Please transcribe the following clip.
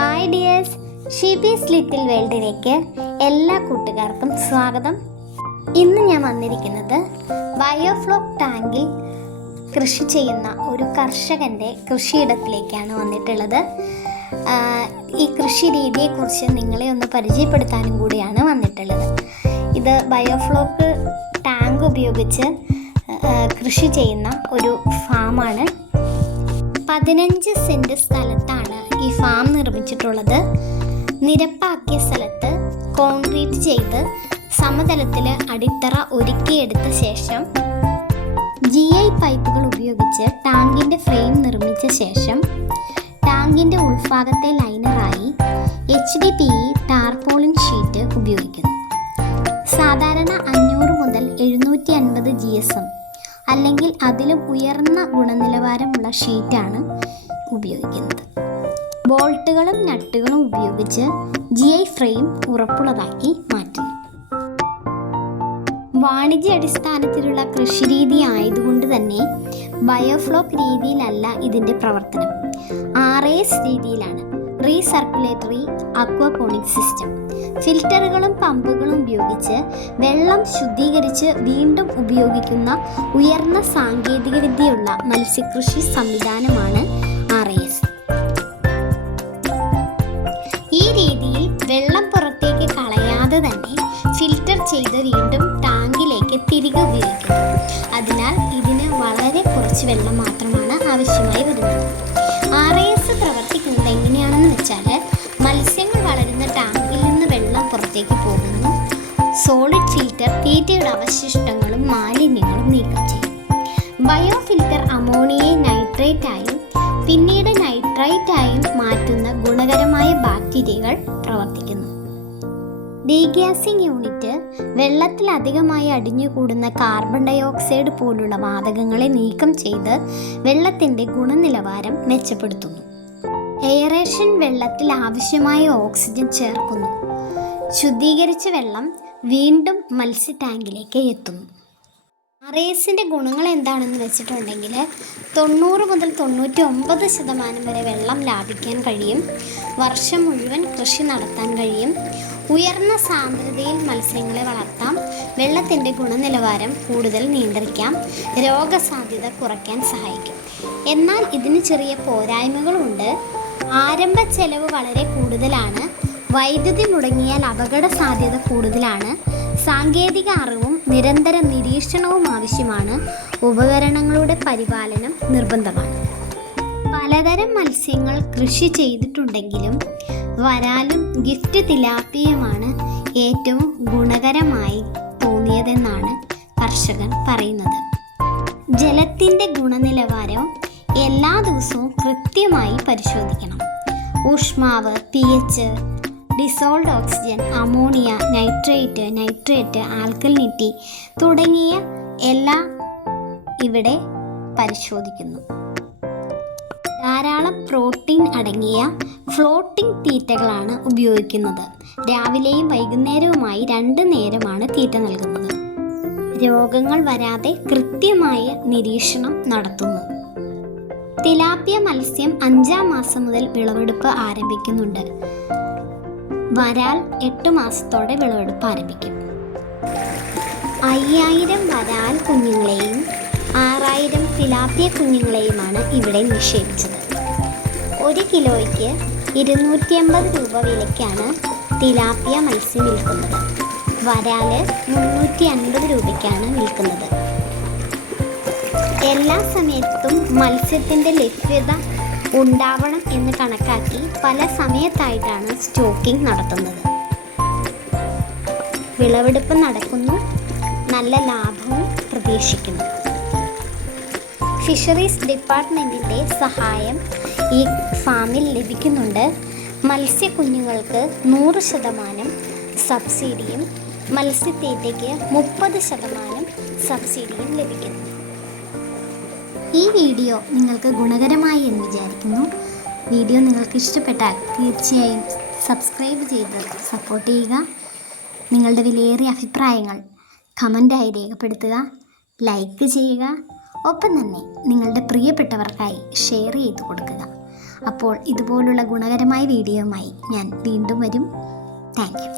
Hi dears, ഷീബീസ് little വേൾഡിലേക്ക് എല്ലാ കൂട്ടുകാർക്കും സ്വാഗതം. ഇന്ന് ഞാൻ വന്നിരിക്കുന്നത് ബയോഫ്ലോക്ക് ടാങ്കിൽ കൃഷി ചെയ്യുന്ന ഒരു കർഷകൻ്റെ കൃഷിയിടത്തിലേക്കാണ് വന്നിട്ടുള്ളത്. ഈ കൃഷി രീതിയെക്കുറിച്ച് നിങ്ങളെ ഒന്ന് പരിചയപ്പെടുത്താനും കൂടിയാണ് വന്നിട്ടുള്ളത്. ഇത് ബയോഫ്ലോക്ക് ടാങ്ക് ഉപയോഗിച്ച് കൃഷി ചെയ്യുന്ന ഒരു ഫാമാണ്. 15 സെൻറ്റ് സ്ഥലത്താണ് ഈ ഫാം നിർമ്മിച്ചിട്ടുള്ളത്. നിരപ്പാക്കിയ സ്ഥലത്ത് കോൺക്രീറ്റ് ചെയ്ത് സമതലത്തിൽ അടിത്തറ ഒരുക്കിയെടുത്ത ശേഷം GI പൈപ്പുകൾ ഉപയോഗിച്ച് ടാങ്കിൻ്റെ ഫ്രെയിം നിർമ്മിച്ച ശേഷം ടാങ്കിൻ്റെ ഉൾഭാഗത്തെ ലൈനറായി HDPE ടാർപോളിൻ ഷീറ്റ് ഉപയോഗിക്കുന്നു. സാധാരണ 500 മുതൽ 750 GSM അല്ലെങ്കിൽ അതിലും ഉയർന്ന ഗുണനിലവാരമുള്ള ഷീറ്റാണ് ഉപയോഗിക്കുന്നത്. ബോൾട്ടുകളും നട്ടുകളും ഉപയോഗിച്ച് GI ഫ്രെയിം ഉറപ്പുള്ളതാക്കി മാറ്റുന്നു. വാണിജ്യ അടിസ്ഥാനത്തിലുള്ള കൃഷിരീതി ആയതുകൊണ്ട് തന്നെ ബയോഫ്ലോക്ക് രീതിയിലല്ല ഇതിൻ്റെ പ്രവർത്തനം. RAS രീതിയിലാണ്, റീസർക്കുലേറ്ററി അക്വാപോണിക് സിസ്റ്റം. ഫിൽറ്ററുകളും പമ്പുകളും ഉപയോഗിച്ച് വെള്ളം ശുദ്ധീകരിച്ച് വീണ്ടും ഉപയോഗിക്കുന്ന ഉയർന്ന സാങ്കേതികവിദ്യയുള്ള മത്സ്യകൃഷി സംവിധാനമാണ് RAS. ഈ രീതിയിൽ വെള്ളം പുറത്തേക്ക് കളയാതെ തന്നെ ഫിൽറ്റർ ചെയ്ത് വീണ്ടും ടാങ്കിലേക്ക് തിരികെ ഉപയോഗിക്കുന്നു. അതിനാൽ ഇതിന് വളരെ കുറച്ച് വെള്ളം മാത്രമാണ് ആവശ്യമായി വരുന്നത്. RAS പ്രവർത്തിക്കുന്നത് എങ്ങനെയാണെന്ന് വെച്ചാൽ, മത്സ്യങ്ങൾ വളരുന്ന ടാങ്കിൽ നിന്ന് വെള്ളം പുറത്തേക്ക് പോകുന്നു. സോളിഡ് ഫിൽറ്റർ തീറ്റയുടെ അവശിഷ്ടങ്ങളും മാലിന്യങ്ങളും നീക്കം ചെയ്യും. ബയോ ഫിൽറ്റർ അമോണിയയെ നൈട്രേറ്റായും പിന്നീട് നൈട്രൈറ്റായും മാറ്റുന്ന ഗുണകരമായ ബാക്ടീരിയകൾ പ്രവർത്തിക്കുന്നു. ഡീഗ്യാസിംഗ് യൂണിറ്റ് വെള്ളത്തിൽ അധികമായി അടിഞ്ഞുകൂടുന്ന കാർബൺ ഡൈ ഓക്സൈഡ് പോലുള്ള വാതകങ്ങളെ നീക്കം ചെയ്ത് വെള്ളത്തിൻ്റെ ഗുണനിലവാരം മെച്ചപ്പെടുത്തുന്നു. എയറേഷൻ വെള്ളത്തിൽ ആവശ്യമായ ഓക്സിജൻ ചേർക്കുന്നു. ശുദ്ധീകരിച്ച വെള്ളം വീണ്ടും മത്സ്യ ടാങ്കിലേക്ക് എത്തുന്നു. RASൻ്റെ ഗുണങ്ങൾ എന്താണെന്ന് വെച്ചിട്ടുണ്ടെങ്കിൽ 90 മുതൽ 99% വരെ വെള്ളം ലാഭിക്കാൻ കഴിയും. വർഷം മുഴുവൻ കൃഷി നടത്താൻ കഴിയും. ഉയർന്ന സാന്ദ്രതയിൽ മത്സ്യങ്ങളെ വളർത്താം. വെള്ളത്തിൻ്റെ ഗുണനിലവാരം കൂടുതൽ നിയന്ത്രിക്കാം. രോഗസാധ്യത കുറയ്ക്കാൻ സഹായിക്കും. എന്നാൽ ഇതിന് ചെറിയ പോരായ്മകളുണ്ട്. ആരംഭ ചെലവ് വളരെ കൂടുതലാണ്. വൈദ്യുതി മുടങ്ങിയാൽ അപകട സാധ്യത കൂടുതലാണ്. സാങ്കേതിക അറിവും നിരന്തര നിരീക്ഷണവും ആവശ്യമാണ്. ഉപകരണങ്ങളുടെ പരിപാലനം നിർബന്ധമാണ്. പലതരം മത്സ്യങ്ങൾ കൃഷി ചെയ്തിട്ടുണ്ടെങ്കിലും വരാലും ഗിഫ്റ്റ് തിലാപ്പിയുമാണ് ഏറ്റവും ഗുണകരമായി തോന്നിയതെന്നാണ് കർഷകൻ പറയുന്നത്. ജലത്തിൻ്റെ ഗുണനിലവാരം എല്ലാ ദിവസവും കൃത്യമായി പരിശോധിക്കണം. ഊഷ്മാവ്, pH, dissolved oxygen, ammonia, nitrate, alkalinity തുടങ്ങിയ എല്ലാം ഇവിടെ പരിശോധിക്കുന്നു. ധാരാളം പ്രോട്ടീൻ അടങ്ങിയ ഫ്ലോട്ടിംഗ് തീറ്റകളാണ് ഉപയോഗിക്കുന്നത്. രാവിലെയും വൈകുന്നേരവുമായി 2 നേരമാണ് തീറ്റ നൽകുന്നത്. രോഗങ്ങൾ വരാതെ കൃത്യമായ നിരീക്ഷണം നടത്തുന്നു. തിലാപ്പിയ മത്സ്യം 5-ാം മാസം മുതൽ വിളവെടുപ്പ് ആരംഭിക്കുന്നുണ്ട്. വരാൽ 8 മാസത്തോടെ വിളവെടുപ്പ് ആരംഭിക്കും. 5000 വരാൽ കുഞ്ഞുങ്ങളെയും 6000 തിലാപ്പിയ കുഞ്ഞുങ്ങളെയുമാണ് ഇവിടെ നിക്ഷേപിച്ചത്. 1 കിലോയ്ക്ക് 250 രൂപ വിലയ്ക്കാണ് തിലാപ്പിയ മത്സ്യം വിൽക്കുന്നത്. വരാൽ 350 രൂപയ്ക്കാണ് വിൽക്കുന്നത്. എല്ലാ സമയത്തും മത്സ്യത്തിൻ്റെ ലഭ്യത ഉണ്ടാവണം എന്ന് കണക്കാക്കി പല സമയത്തായിട്ടാണ് സ്റ്റോക്കിംഗ് നടത്തുന്നത്. വിളവെടുപ്പ് നടക്കുന്നു. നല്ല ലാഭവും പ്രതീക്ഷിക്കുന്നു. ഫിഷറീസ് ഡിപ്പാർട്ട്മെൻറ്റിൻ്റെ സഹായം ഈ ഫാമിൽ ലഭിക്കുന്നുണ്ട്. മത്സ്യക്കുഞ്ഞുങ്ങൾക്ക് 100% സബ്സിഡിയും മത്സ്യത്തീറ്റയ്ക്ക് 30% സബ്സിഡിയും ലഭിക്കുന്നു. ഈ വീഡിയോ നിങ്ങൾക്ക് ഗുണകരമായി എന്ന് വിചാരിക്കുന്നു. വീഡിയോ നിങ്ങൾക്ക് ഇഷ്ടപ്പെട്ടാൽ തീർച്ചയായും സബ്സ്ക്രൈബ് ചെയ്ത് സപ്പോർട്ട് ചെയ്യുക. നിങ്ങളുടെ വിലയേറിയ അഭിപ്രായങ്ങൾ കമൻ്റായി രേഖപ്പെടുത്തുക, ലൈക്ക് ചെയ്യുക. ഒപ്പം തന്നെ നിങ്ങളുടെ പ്രിയപ്പെട്ടവർക്കായി ഷെയർ ചെയ്ത് കൊടുക്കുക. അപ്പോൾ ഇതുപോലുള്ള ഗുണകരമായ വീഡിയോയുമായി ഞാൻ വീണ്ടും വരും. Thank you.